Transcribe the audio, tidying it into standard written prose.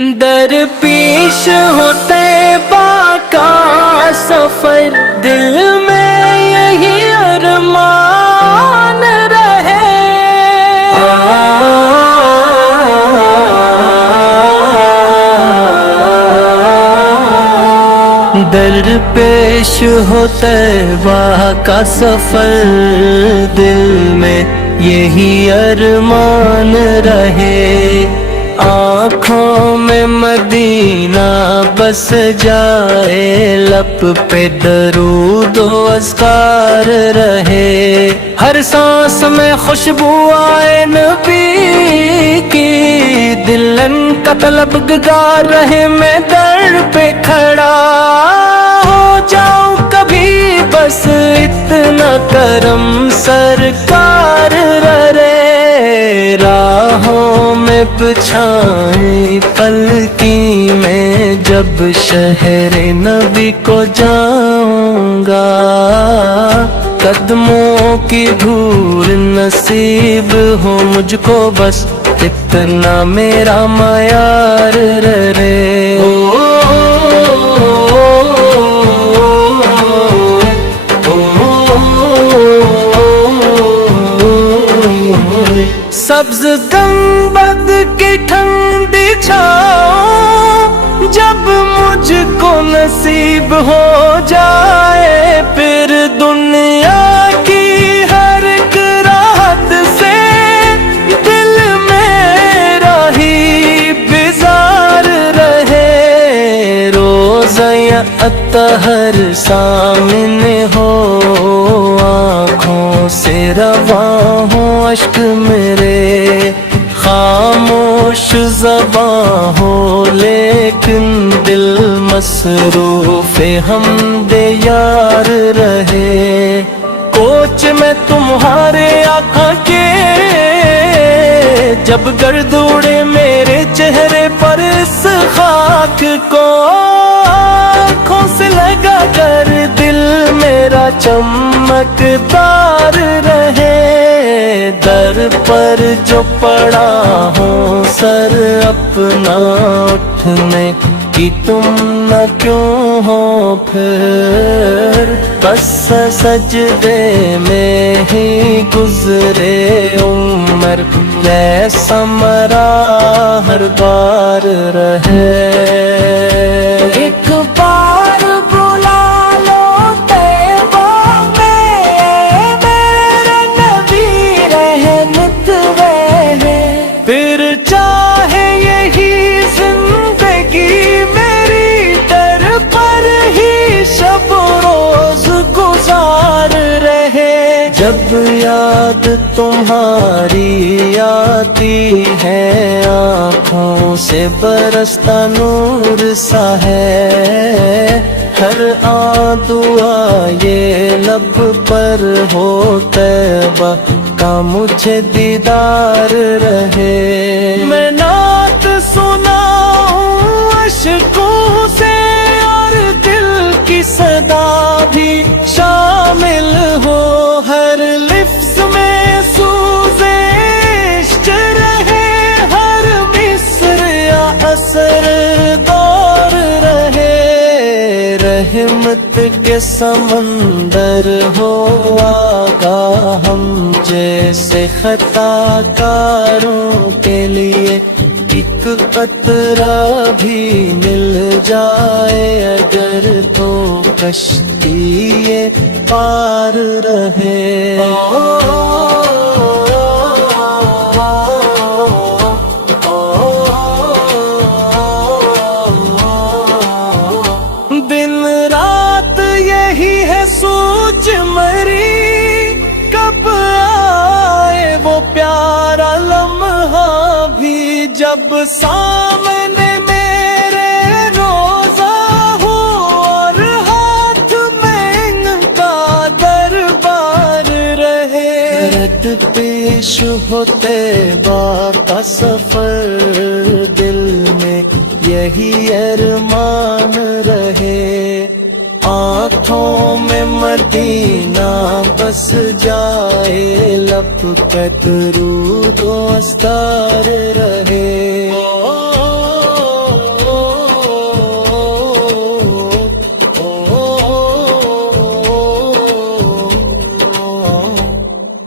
در پیش ہوتے کا سفر، دل میں یہی ارمان رہے۔ در پیش ہوتے کا سفر، دل میں یہی ارمان رہے۔ آنکھوں میں مدینہ بس جائے، لب پہ درود و اذکار رہے۔ ہر سانس میں خوشبو آئے نبی کی، دلن کا طلبگار رہے میں در پہ کھڑا ہو جاؤں کبھی، بس اتنا کرم سرکار رہے۔ راہوں میں بچھائیں پلکی میں، جب شہر نبی کو جاؤں گا، قدموں کی دھول نصیب ہو مجھ کو، بس اتنا میرا معیار رہے۔ سبز گنبد کی ٹھنڈی چھاؤں جب مجھ کو نصیب ہو جائے، پھر دنیا کی ہر ایک راحت سے دل میرا ہی بیزار رہے۔ روزہ اطہر سامنے ہو، آنکھوں سے رواں ہو اشک میرے، خاموش زباں ہو لیکن دل مصروف حمد یار رہے۔ کوچ میں تمہارے آقا کے جب گرد اڑے میرے چہرے پر، اس خاک کو آنکھوں سے لگا کر دل میرا چمکدار رہے۔ در پر جو پڑا ہوں سر اپنا اٹھنے کی، تم نہ کیوں ہو پھر، بس سجدے میں ہی گزرے عمر، جیسا مرا ہر بار رہے۔ ایک بار بلا لو طیبہ میں، میرے نبی رحمت میں، پھر چاہے یہی زندگی میری در پر ہی شب روز گزار رہے۔ جب یاد تمہاری آتی ہے، آنکھوں سے برستا نور سا ہے، ہر دعا یہ لب پر ہو طیبہ کا مجھے دیدار رہے۔ میں نعت سناؤں اشکوں سے اور دل کی صدا بھی شامل ہو، ہر لفظ میں سوزے عشق رہے، ہر مصر یا اثر دور رہے۔ رحمت کے سمندر ہو آقا ہم جیسے خطا کاروں کے لیے، ایک قطرہ بھی مل جائے اگر تو کشتی یہ پار رہے۔ دن رات یہی ہے سوچ مری، کب آئے وہ پیارا لمحہ بھی، جب سامنے میرے روزہ ہو اور ہاتھ میں ان کا دربار رہے۔ رد پیش ہوتے کا سفر، دل میں یہی ارمان رہے۔ آنکھوں میں مدینہ بس جائے، لب پہ درود و اذکار رہے۔